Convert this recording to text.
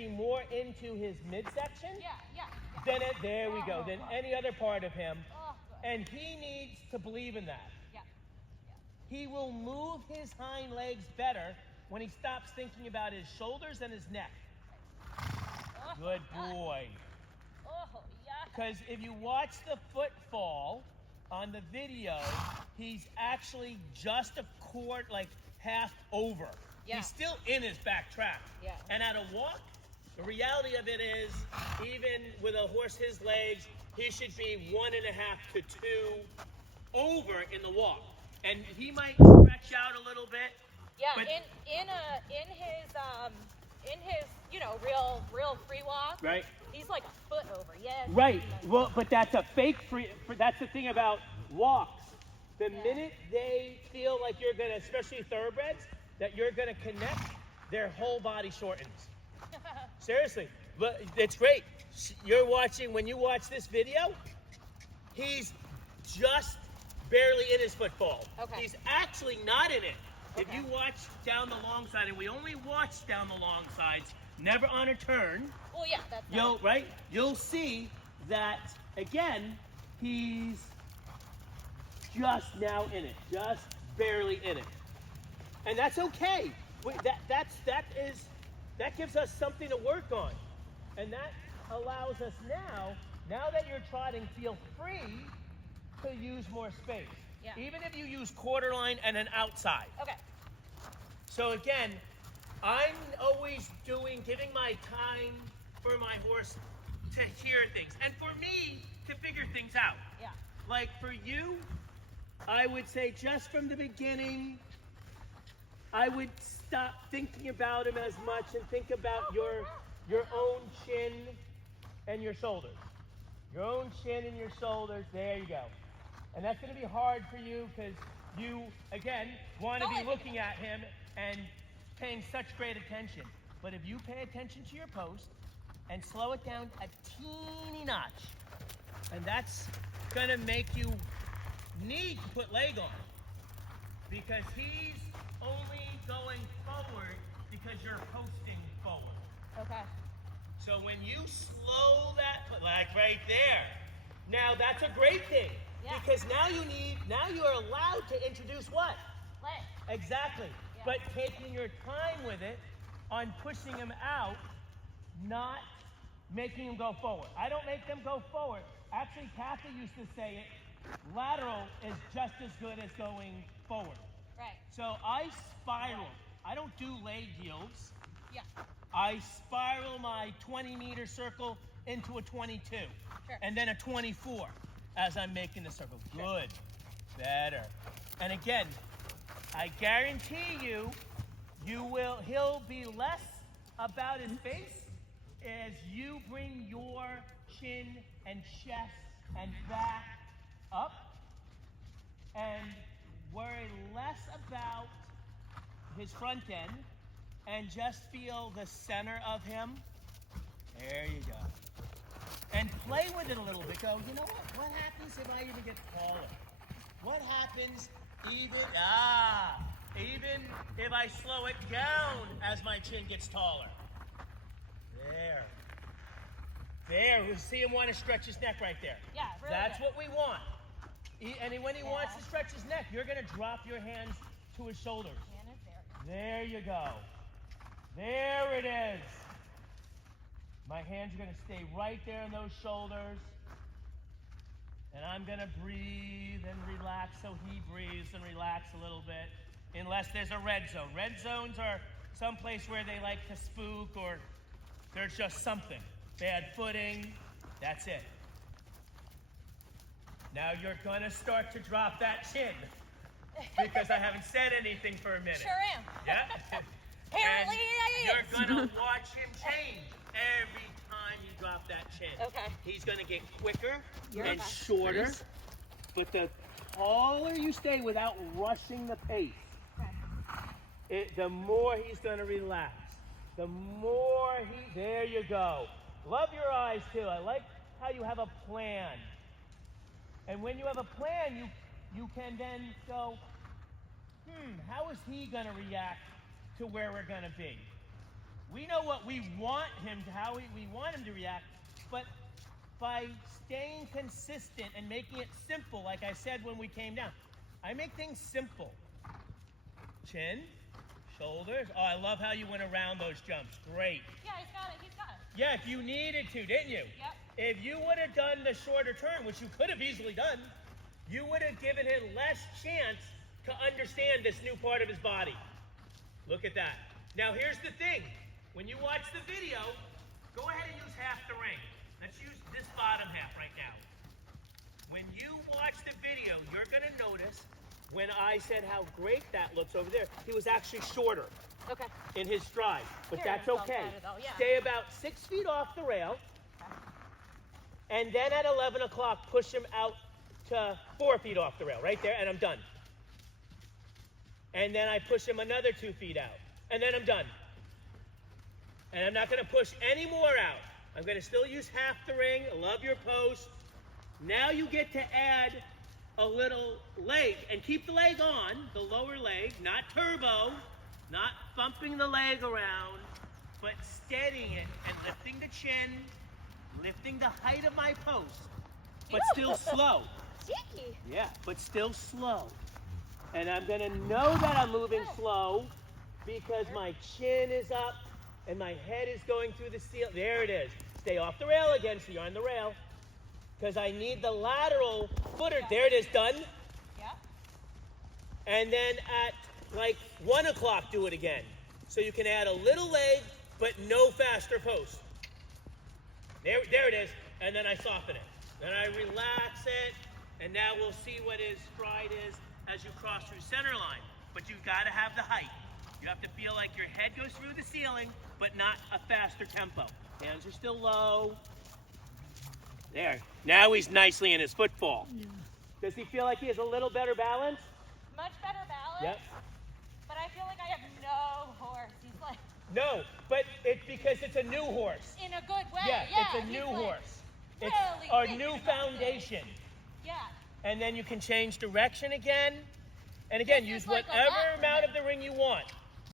stretching more into his midsection Yeah. than there we go, than any other part of him. Oh, good. And he needs to believe in that. Yeah. He will move his hind legs better when he stops thinking about his shoulders and his neck. Oh, Good boy. Oh, yeah. Because if you watch the foot fall on the video, he's actually just a quart, like half over. Yeah. He's still in his back track. Yeah. And at a walk, the reality of it is, even with a horse his legs, he should be 1.5 to 2 over in the walk. And he might stretch out a little bit. Yeah, but, in his real free walk, right? he's like a foot over. Yes. Right. Well, but that's a fake free. That's the thing about walks. The minute they feel like you're gonna, especially thoroughbreds, that you're gonna connect, their whole body shortens. Seriously, but it's great. You're watching, when you watch this video, he's just barely in his footfall. Okay. He's actually not in it. Okay. If you watch down the long side, and we only watch down the long sides, never on a turn, Well, yeah, that's you'll see that, again, he's just now in it, just barely in it. And that's okay. That gives us something to work on. And that allows us now that you're trotting, feel free to use more space. Yeah. Even if you use quarter line and an outside. Okay. So again, I'm always giving my time for my horse to hear things, and for me to figure things out. Yeah. Like for you, I would say just from the beginning, I would stop thinking about him as much and think about your own chin and your shoulders. Your own chin and your shoulders, there you go. And that's going to be hard for you because you, again, want to be looking at him and paying such great attention. But if you pay attention to your post and slow it down a teeny notch, and that's going to make you need to put leg on, because he's only going forward because you're posting forward. Okay. So when you slow that, like right there, now that's a great thing. Yeah. Because now you are allowed to introduce what? Leg. Exactly. Yeah. But taking your time with it on pushing him out, not making him go forward. I don't make them go forward. Actually, Kathy used to say it, lateral is just as good as going forward. Right. So I spiral. I don't do leg yields. Yeah. I spiral my 20-meter circle into a 22. Sure. And then a 24 as I'm making the circle. Sure. Good. Better. And again, I guarantee you, he'll be less about his face as you bring your chin and chest and back up, and worry less about his front end and just feel the center of him. There you go. And play with it a little bit. Go, you know what? What happens if I even get taller? What happens even if I slow it down as my chin gets taller? There. We see him want to stretch his neck right there. Yeah, really That's good. what we want. And when he wants to stretch his neck, you're going to drop your hands to his shoulders. And it's there. There you go. There it is. My hands are going to stay right there in those shoulders. And I'm going to breathe and relax so he breathes and relax a little bit. Unless there's a red zone. Red zones are someplace where they like to spook, or there's just something. Bad footing. That's it. Now you're going to start to drop that chin. Because I haven't said anything for a minute. Sure am. Yeah? Apparently, and you're going to watch him change every time you drop that chin. Okay. He's going to get quicker You're and okay. shorter. But the taller you stay without rushing the pace, the more he's going to relax. The more there you go. Love your eyes too. I like how you have a plan. And when you have a plan, you can then go, how is he going to react to where we're going to be? We know what we want him to, how we want him to react, but by staying consistent and making it simple, like I said when we came down, I make things simple. Chin, shoulders. Oh, I love how you went around those jumps. Great. Yeah, he's got it. He's got it. Yeah, if you needed to, didn't you? Yep. If you would have done the shorter turn, which you could have easily done, you would have given him less chance to understand this new part of his body. Look at that. Now here's the thing. When you watch the video, go ahead and use half the ring. Let's use this bottom half right now. When you watch the video, you're going to notice when I said how great that looks over there, he was actually shorter Okay. in his stride. But Here, that's it's all okay. better though, yeah. Stay about 6 feet off the rail. And then at 11 o'clock, push him out to 4 feet off the rail, right there, and I'm done. And then I push him another 2 feet out, and then I'm done. And I'm not going to push any more out. I'm going to still use half the ring. Love your post. Now you get to add a little leg, and keep the leg on, the lower leg, not turbo, not thumping the leg around, but steadying it and lifting the chin, lifting the height of my post, but still slow. Cheeky. Yeah, but still slow. And I'm going to know that I'm moving slow because my chin is up and my head is going through the ceiling. There it is. Stay off the rail again so you're on the rail. Because I need the lateral footer. There it is, done. Yeah. And then at like 1 o'clock, do it again. So you can add a little leg, but no faster post. There it is. And then I soften it. Then I relax it. And now we'll see what his stride is as you cross through center line. But you've got to have the height. You have to feel like your head goes through the ceiling, but not a faster tempo. Hands are still low. There. Now he's nicely in his football. Does he feel like he has a little better balance? Much better balance. Yep. But I feel like I have no horse. He's like No, but it's because it's a new horse. in a good way. Yeah, Yeah, it's a he's new like horse. It's really a thinking new about foundation. this. Yeah. And then you can change direction again. And again, This use is like a whatever lot for amount him. of the ring you want.